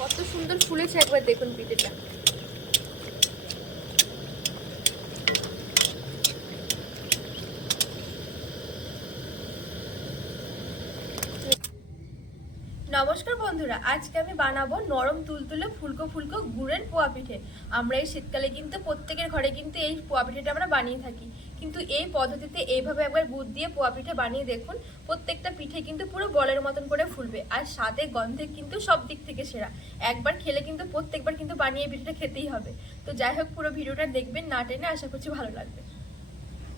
কত সুন্দর ফুলেছে একবার দেখুন পিঠেটা। নমস্কার বন্ধুরা, আজকে আমি বানাবো নরম তুলতুলে ফুলকো ফুলকো গুড়ের পোয়া পিঠে। আমরা এই শীতকালে কিন্তু প্রত্যেকের ঘরে কিন্তু এই পোয়া পিঠেটা আমরা বানিয়ে থাকি। কিন্তু এই পদ্ধতিতে এইভাবে একবার গুড় দিয়ে পোয়া পিঠে বানিয়ে দেখুন। প্রত্যেকটা পিঠে কিন্তু পুরো বলের মতন করে ফুলবে। আর স্বাদে, গন্ধে কিন্তু সব দিক থেকে সেরা। একবার খেলে কিন্তু প্রত্যেকবার কিন্তু বানিয়ে পিঠেটা খেতেই হবে। তো যাই হোক, পুরো ভিডিওটা দেখবেন, না টেনে আশা করছি ভালো লাগবে।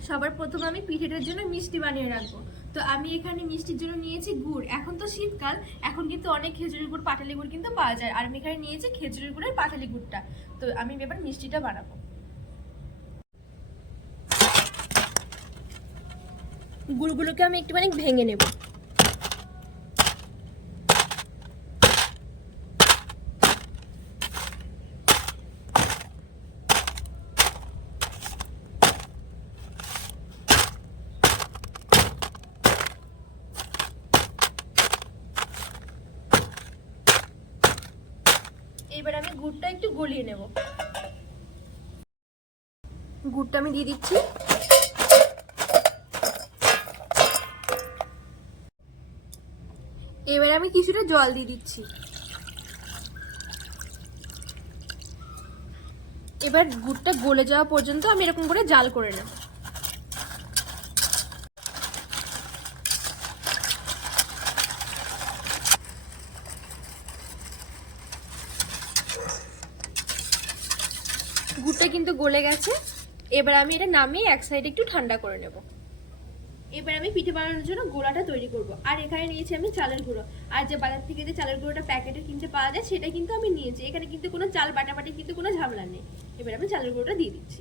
সবার প্রথমে আমি পিঠেটার জন্য মিষ্টি বানিয়ে রাখব। তো আমি এখানে মিষ্টির জন্য নিয়েছি গুড়। এখন তো শীতকাল, এখন কিন্তু অনেক খেজুরের গুড়, পাটালি গুড় কিন্তু পাওয়া যায়। আর আমি এখানে নিয়েছি খেজুরের গুড়ের পাটালি গুড়টা। তো আমি এবার মিষ্টিটা বানাবো। গুড়গুলোকে আমি একটুখানি ভেঙে নেব। এবার আমি গুড়টা একটু গলিয়ে নেব। গুড়টা আমি দিয়ে দিচ্ছি। এবার আমি কিছুটা জল দিয়ে দিচ্ছি। এবার গুড়টা গলে যাওয়া পর্যন্ত আমি এরকম করে জাল করে নেব। গুড়টা কিন্তু গলে গেছে। এবার আমি এটা নামিয়ে এক সাইডে একটু ঠান্ডা করে নেব। এবার আমি পিঠে বানানোর জন্য গোলাটা তৈরি করব। আর এখানে নিয়েছি আমি চালের গুঁড়ো। আর যে বাজার থেকে যে চালের গুঁড়োটা প্যাকেটে কিনতে পাওয়া যায়, সেটা কিন্তু আমি নিয়েছি। এখানে কিন্তু কোনো চাল বাটাবাটি, কিন্তু কোনো ঝামেলা নেই। এবার আমি চালের গুঁড়োটা দিয়ে দিচ্ছি।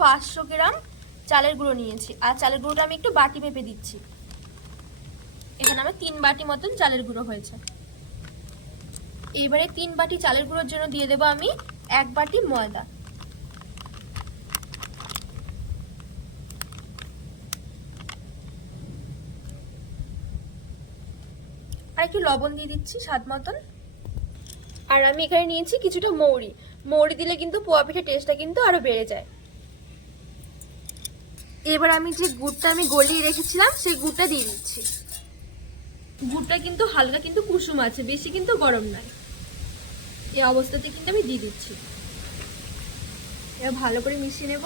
পাঁচশো গ্রাম চালের গুঁড়ো নিয়েছি। আর চালের গুঁড়োটা আমি একটু বাটি মেপে দিচ্ছি। এখানে আমার তিন বাটি মতন চালের গুঁড়ো হয়েছে। এবারে তিন বাটি চালের গুঁড়োর জন্য দিয়ে দেবো আমি এক বাটি ময়দা। আর একটু লবণ দিয়ে দিচ্ছি স্বাদ মতন। আর আমি এখানে নিয়েছি কিছুটা মৌরি। মৌরি দিলে কিন্তু পোয়া পিঠে টেস্টটা কিন্তু আরও বেড়ে যায়। এবার আমি যে গুড়টা আমি গলিয়ে রেখেছিলাম, সেই গুড়টা দিয়ে দিচ্ছি। গুড়টা কিন্তু হালকা কিন্তু কুসুম আছে, বেশি কিন্তু গরম নয়। এই অবস্থাতে কিন্তু আমি দিয়ে দিচ্ছি। এবার ভালো করে মিশিয়ে নেব।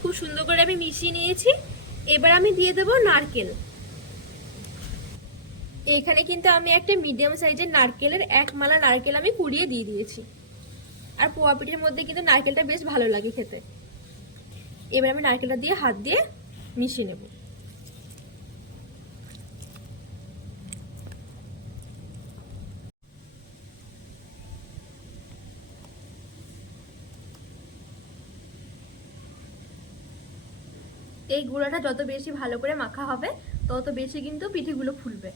খুব সুন্দর করে আমি মিশিয়ে নিয়েছি। এবার আমি দিয়ে দেবো নারকেল। এখানে কিন্তু আমি একটা মিডিয়াম সাইজের নারকেলের এক মালা নারকেল আমি কুড়িয়ে দিয়ে দিয়েছি। আর পোয়া পিঠের মধ্যে কিন্তু নারকেলটা বেশ ভালো লাগে খেতে। এবার আমি নারকেলটা দিয়ে হাত দিয়ে মিশিয়ে নেব। এই গুঁড়াটা যত বেশি ভালো করে মাখা হবে, তত বেশি কিন্তু পিঠেগুলো ফুলবে।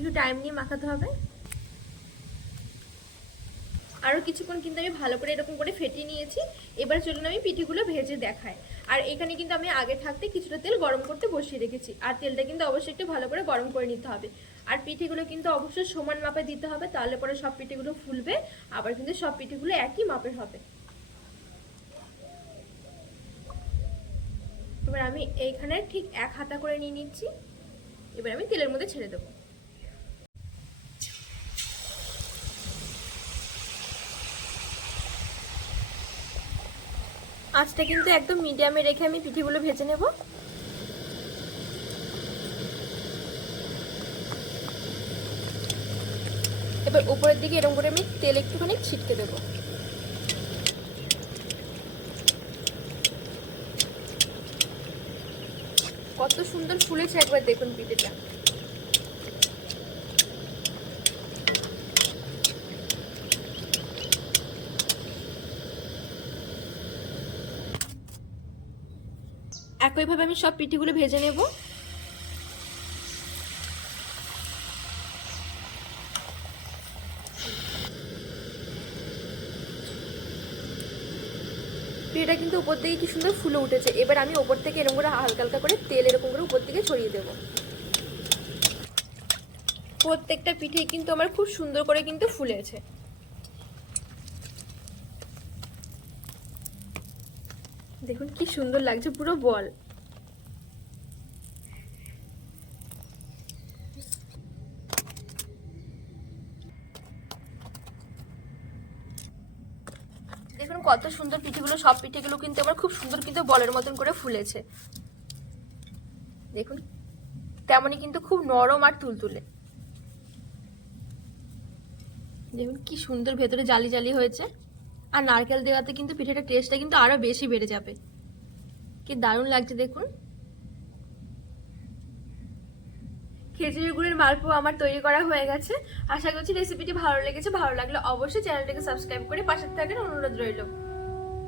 একটু টাইম নিয়ে মাখাতে হবে। আরও কিছুক্ষণ কিন্তু আমি ভালো করে এরকম করে ফেটিয়ে নিয়েছি। এবার চলুন আমি পিঠেগুলো ভেজে দেখাই। আর এখানে কিন্তু আমি আগে থাকতে কিছুটা তেল গরম করতে বসিয়ে রেখেছি। আর তেলটা কিন্তু অবশ্যই একটু ভালো করে গরম করে নিতে হবে। আর পিঠেগুলো কিন্তু অবশ্যই সমান মাপে দিতে হবে, তাহলে পরে সব পিঠেগুলো ফুলবে, আবার কিন্তু সব পিঠেগুলো একই মাপের হবে। এবার আমি এইখানে ঠিক এক হাতা করে নিয়ে নিচ্ছি। এবার আমি তেলের মধ্যে ছেড়ে দেবো। আঁচটা কিন্তু একদম মিডিয়ামে রেখে আমি পিঠেগুলো ভেজে নেব। এবার উপরের দিকে এরকম করে আমি তেল একটুখানি ছিটকে দেবো। কত সুন্দর ফুলেছে একবার দেখুন পিঠেটা। একইভাবে আমি সব পিঠেগুলো ভেজে নেব। পিঠেটা কিন্তু উপর থেকে কি সুন্দর ফুলে উঠেছে। এবার আমি উপর থেকে এরকম করে হালকা হালকা করে তেল এরকম করে উপর থেকে ছড়িয়ে দেবো। প্রত্যেকটা পিঠে কিন্তু আমার খুব সুন্দর করে কিন্তু ফুলেছে। দেখুন কি সুন্দর লাগছে, পুরো বল। দেখুন কত সুন্দর পিঠেগুলো, সব পিঠেগুলো কিন্তু আমার খুব সুন্দর কিন্তু বলের মতন করে ফুলেছে। দেখুন, তেমনই কিন্তু খুব নরম আর তুলতুলে। দেখুন কি সুন্দর ভেতরে জালি জালি হয়েছে। আর নারকেল দেওয়াতে কিন্তু পিঠেটা টেস্টটা কিন্তু আরও বেশি বেড়ে যাবে। কি দারুণ লাগছে দেখুন। খেজুরি গুড়ের মালপো আমার তৈরি করা হয়ে গেছে। আশা করছি রেসিপিটি ভালো লেগেছে। ভালো লাগলে অবশ্যই চ্যানেলটাকে সাবস্ক্রাইব করে পাশে থাকার অনুরোধ রইল।